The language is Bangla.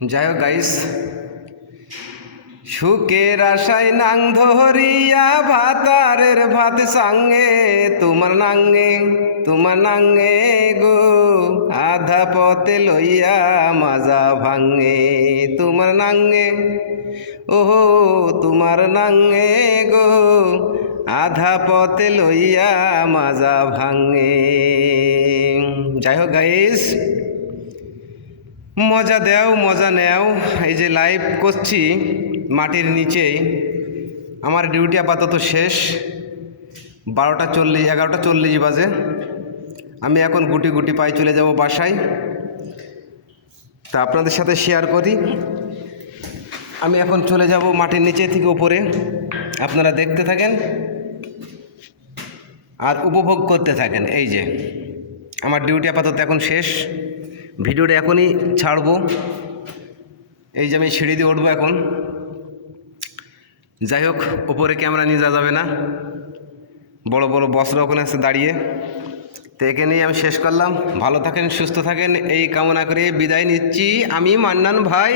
যাই হোক গাইস, সুখের আশায় নাং ধরিয়া ভাতারের ভাত সাঙ্গে তোমার নাঙ্গে গো, আধা পথে লইয়া মাজা ভাঙ্গে তোমার নাঙ্গে, ওহো তোমার নাঙ্গে গো, আধা পথে লইয়া মাজা ভাঙ্গে। যাই হোক গাইস, মজা দেও মজা নেও। এই যে লাইভ করছি মাটির নিচেই, আমার ডিউটি আপাতত শেষ। 11:40 বাজে। আমি এখন গুটি গুটি পায়ে চলে যাব বাসায়। তা আপনাদের সাথে শেয়ার করি, আমি এখন চলে যাব মাটির নিচে থেকে উপরে। আপনারা দেখতে থাকেন আর উপভোগ করতে থাকেন। এই যে আমার ডিউটি আপাতত এখন শেষ, ভিডিওটা এখনই ছাড়বো। এই যে আমি সিঁড়ি দিয়ে উঠবো এখন। যাই হোক, উপরে ক্যামেরা নিয়ে যাওয়া যাবে না, বড় বড় বসরা ওখানে আছে দাঁড়িয়ে। তো এখানেই আমি শেষ করলাম। ভালো থাকেন, সুস্থ থাকেন, এই কামনা করে বিদায় নিচ্ছি। আমি মান্নান ভাই।